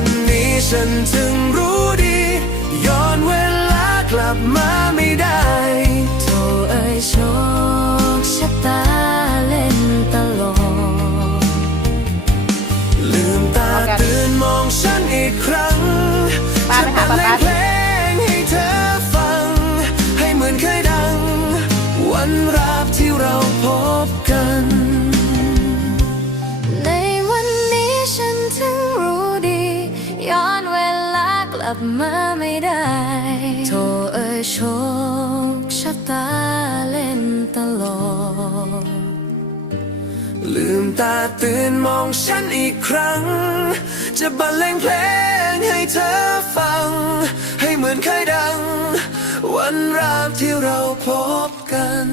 วันนี้ฉันถึงรู้ดีย้อนเวลากลับมาไม่ได้โธ่เอ้ยโชคชะตาเล่นตลกลืมตาตื่นมองฉันอีกครั้งจะบรรเลงเพลงให้เธอฟังให้เหมือนเคยดังวันราบที่เราพบกันในวันนี้ฉันถึงรู้ดีย้อนเวลากลับมาไม่ได้โธ่เอ้ยโชคชะตาเล่นตลกลืมตาตื่นมองฉันอีกครั้งจะบรรเลงเพลงให้เธอฟังให้เหมือนเคยดังวันราบที่เราพบกัน